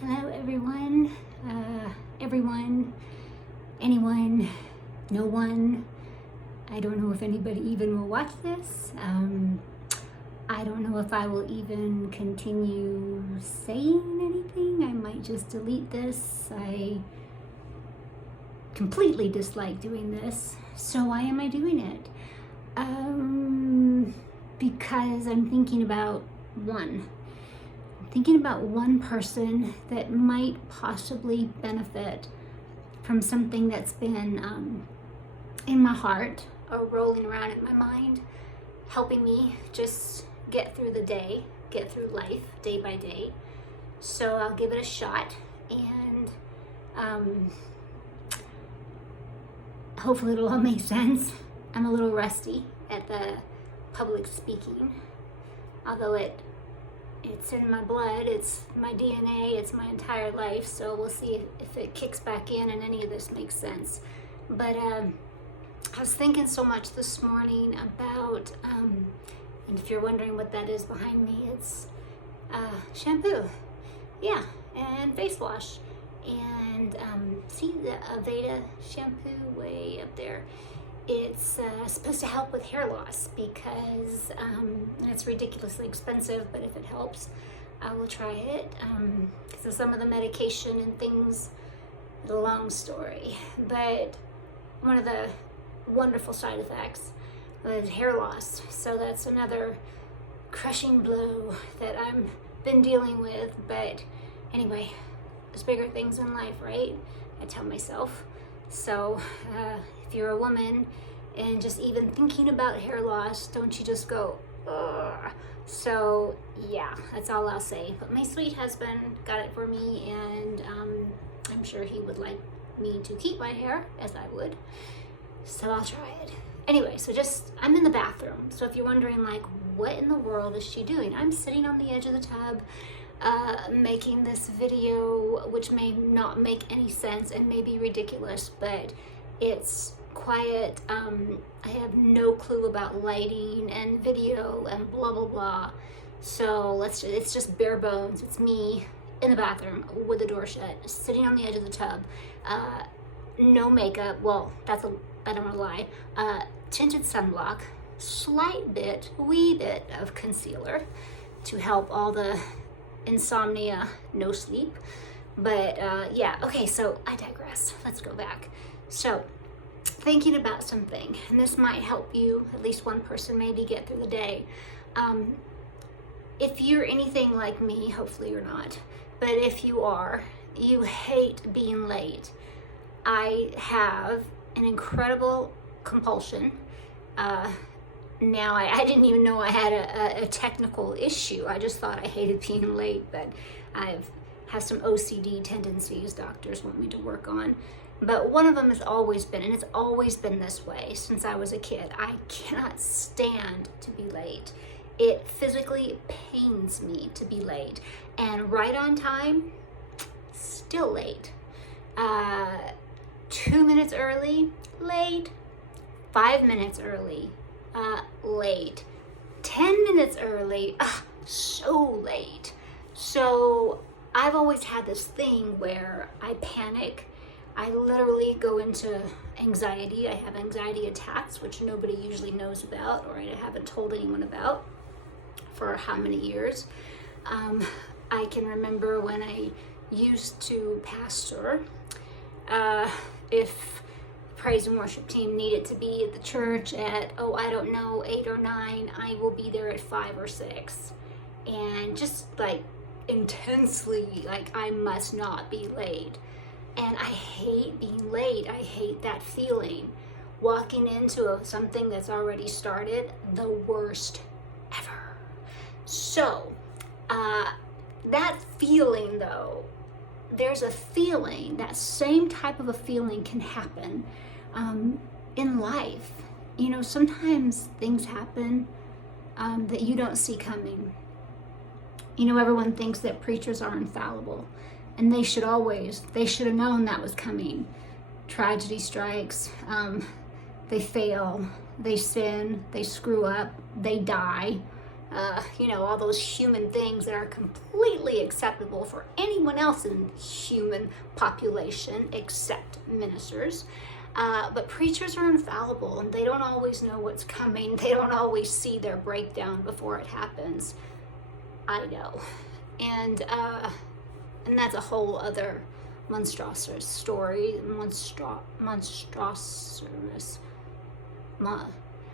Hello everyone, everyone, anyone, no one. I don't know if anybody even will watch this. I don't know if I will even continue saying anything. I might just delete this. I completely dislike doing this. So why am I doing it? Because I'm thinking about one person that might possibly benefit from something that's been in my heart or rolling around in my mind, helping me just get through the day, get through life day by day. So I'll give it a shot, and hopefully it'll all make sense. I'm a little rusty at the public speaking, although it's in my blood, it's my DNA, it's my entire life, so we'll see if it kicks back in and any of this makes sense. But I was thinking so much this morning about, and if you're wondering what that is behind me, it's shampoo, yeah, and face wash. And see the Aveda shampoo way up there? It's supposed to help with hair loss because it's ridiculously expensive, but if it helps, I will try it. Because of some of the medication and things, it's a long story. But one of the wonderful side effects is hair loss. So that's another crushing blow that I've been dealing with. But anyway, there's bigger things in life, right? I tell myself. So if you're a woman and just even thinking about hair loss, don't you just go, ugh. So yeah, that's all I'll say. But my sweet husband got it for me, and I'm sure he would like me to keep my hair, as I would. So I'll try it. Anyway, so I'm in the bathroom. So if you're wondering, like, what in the world is she doing? I'm sitting on the edge of the tub, making this video, which may not make any sense and may be ridiculous, but it's quiet. I have no clue about lighting and video and blah blah blah, so it's just bare bones. It's me in the bathroom with the door shut, sitting on the edge of the tub, no makeup. Well, I don't want to lie. Tinted sunblock, wee bit of concealer to help all the insomnia, no sleep. But yeah, okay, so I digress. Let's go back. So thinking about something, and this might help you, at least one person, maybe get through the day. If you're anything like me, hopefully you're not, but if you are, you hate being late. I have an incredible compulsion. Now I didn't even know I had a technical issue. I just thought I hated being late, but I've have some OCD tendencies doctors want me to work on. But one of them has always been, and it's always been this way since I was a kid, I cannot stand to be late. It physically pains me to be late. And right on time, still late. 2 minutes early, late. 5 minutes early, late. 10 minutes early, so late. So I've always had this thing where I panic. I literally go into anxiety. I have anxiety attacks, which nobody usually knows about, or I haven't told anyone about for how many years. I can remember when I used to pastor, if praise and worship team needed to be at the church at, 8 or 9, I will be there at 5 or 6. And just like intensely, like I must not be late. And I hate being late. I hate that feeling. Walking into something that's already started, the worst ever. So, that feeling though, there's a feeling, that same type of a feeling can happen in life. You know, sometimes things happen that you don't see coming. You know, everyone thinks that preachers are infallible, and they should have known that was coming. Tragedy strikes, they fail, they sin, they screw up, they die. all those human things that are completely acceptable for anyone else in human population except ministers. But preachers are infallible, and they don't always know what's coming. They don't always see their breakdown before it happens. I know. And that's a whole other monstrous story.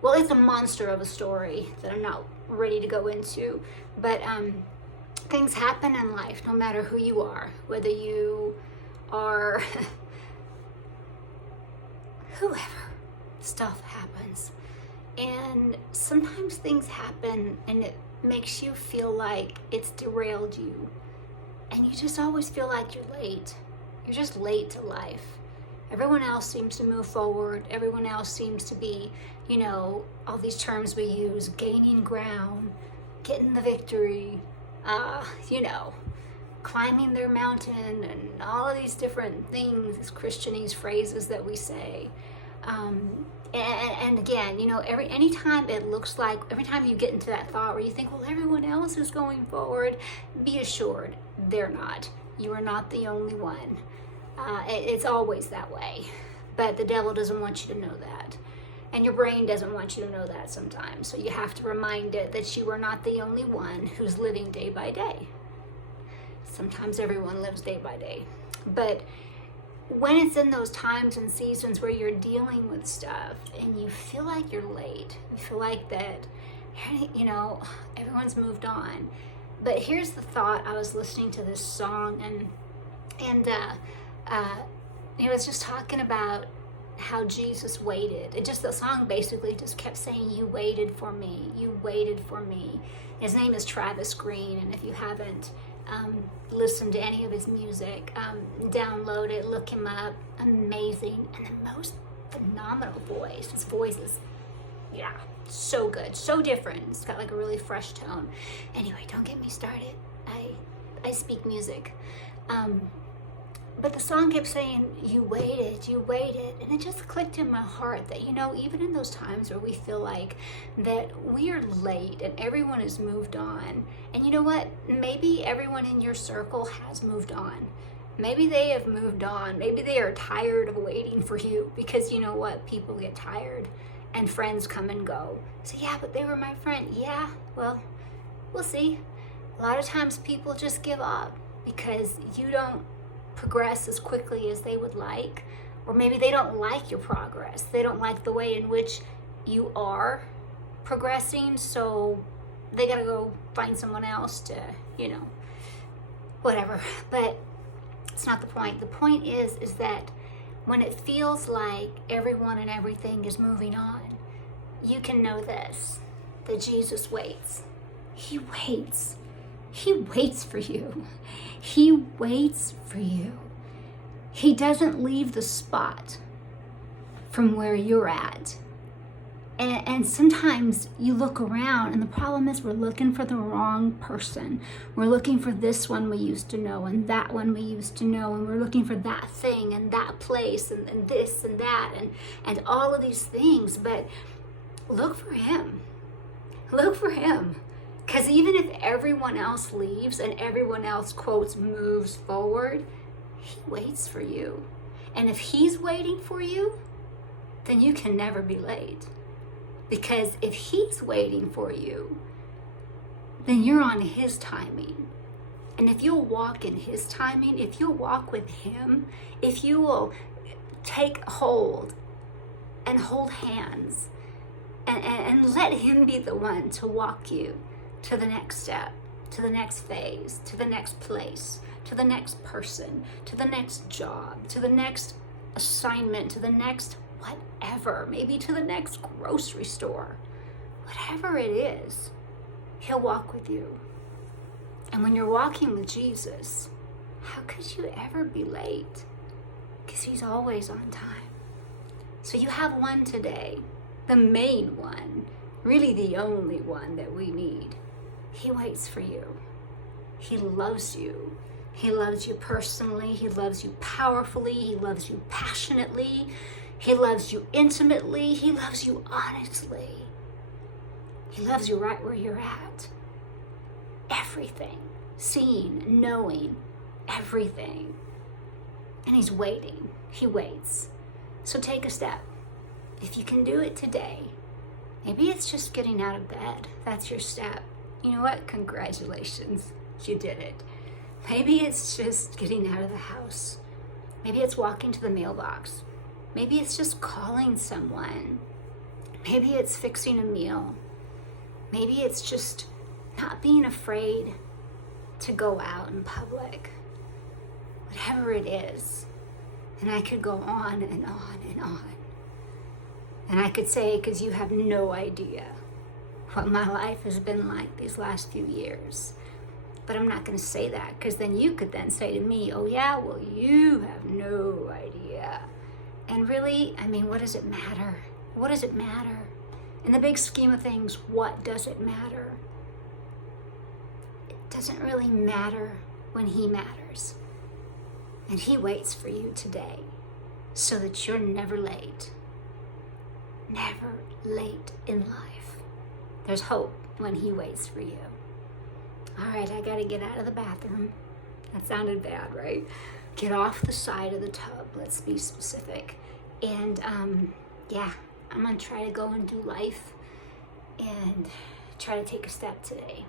Well, it's a monster of a story that I'm not ready to go into. But things happen in life, no matter who you are, whether you are whoever. Stuff happens. And sometimes things happen and it makes you feel like it's derailed you. And you just always feel like you're late. You're just late to life. Everyone else seems to move forward. Everyone else seems to be, all these terms we use, gaining ground, getting the victory, climbing their mountain, and all of these different things, these Christianese phrases that we say. And again, anytime it looks like, every time you get into that thought where you think, well, everyone else is going forward, be assured they're not. You are not the only one. It's always that way. But the devil doesn't want you to know that. And your brain doesn't want you to know that sometimes. So you have to remind it that you are not the only one who's living day by day. Sometimes everyone lives day by day. But when it's in those times and seasons where you're dealing with stuff and you feel like you're late, you feel like that, everyone's moved on. But here's the thought. I was listening to this song and it was just talking about how Jesus waited. The song basically just kept saying, you waited for me, you waited for me. His name is Travis Green, and if you haven't listened to any of his music, download it, look him up. Amazing. And the most phenomenal voice. His voice is, so good, so different. It's got like a really fresh tone. Anyway, don't get me started. I speak music. But the song kept saying, you waited, and it just clicked in my heart that, even in those times where we feel like that we are late and everyone has moved on, and you know what, maybe everyone in your circle has moved on. Maybe they have moved on. Maybe they are tired of waiting for you, because you know what, people get tired and friends come and go. So yeah, but they were my friend. Yeah, well, we'll see. A lot of times people just give up because you don't progress as quickly as they would like, or maybe they don't like your progress. They don't like the way in which you are progressing, so they gotta go find someone else to, whatever. But it's not the point. The point is that when it feels like everyone and everything is moving on, you can know this, that Jesus waits. He waits. He waits for you. He waits for you. He doesn't leave the spot from where you're at. And sometimes you look around, and the problem is we're looking for the wrong person. We're looking for this one we used to know, and that one we used to know, and we're looking for that thing and that place and this and that and all of these things. But look for him. Look for him. Because even if everyone else leaves and everyone else, quotes, moves forward, he waits for you. And if he's waiting for you, then you can never be late. Because if he's waiting for you, then you're on his timing. And if you'll walk in his timing, if you'll walk with him, if you will take hold and hold hands and let him be the one to walk you to the next step, to the next phase, to the next place, to the next person, to the next job, to the next assignment, to the next whatever, maybe to the next grocery store, whatever it is, he'll walk with you. And when you're walking with Jesus, how could you ever be late? Because he's always on time. So you have one today, the main one, really the only one that we need. He waits for you. He loves you. He loves you personally. He loves you powerfully. He loves you passionately. He loves you intimately. He loves you honestly. He loves you right where you're at. Everything. Seeing, knowing, everything. And he's waiting. He waits. So take a step. If you can do it today, maybe it's just getting out of bed. That's your step. You know what? Congratulations. You did it. Maybe it's just getting out of the house. Maybe it's walking to the mailbox. Maybe it's just calling someone. Maybe it's fixing a meal. Maybe it's just not being afraid to go out in public. Whatever it is. And I could go on and on and on. And I could say, because you have no idea what my life has been like these last few years. But I'm not going to say that, because then you could then say to me, oh yeah, well, you have no idea. And really, I mean, what does it matter? What does it matter? In the big scheme of things, what does it matter? It doesn't really matter when he matters. And he waits for you today so that you're never late. Never late in life. There's hope when he waits for you. All right, I gotta get out of the bathroom. That sounded bad, right? Get off the side of the tub, let's be specific. And yeah, I'm gonna try to go and do life and try to take a step today.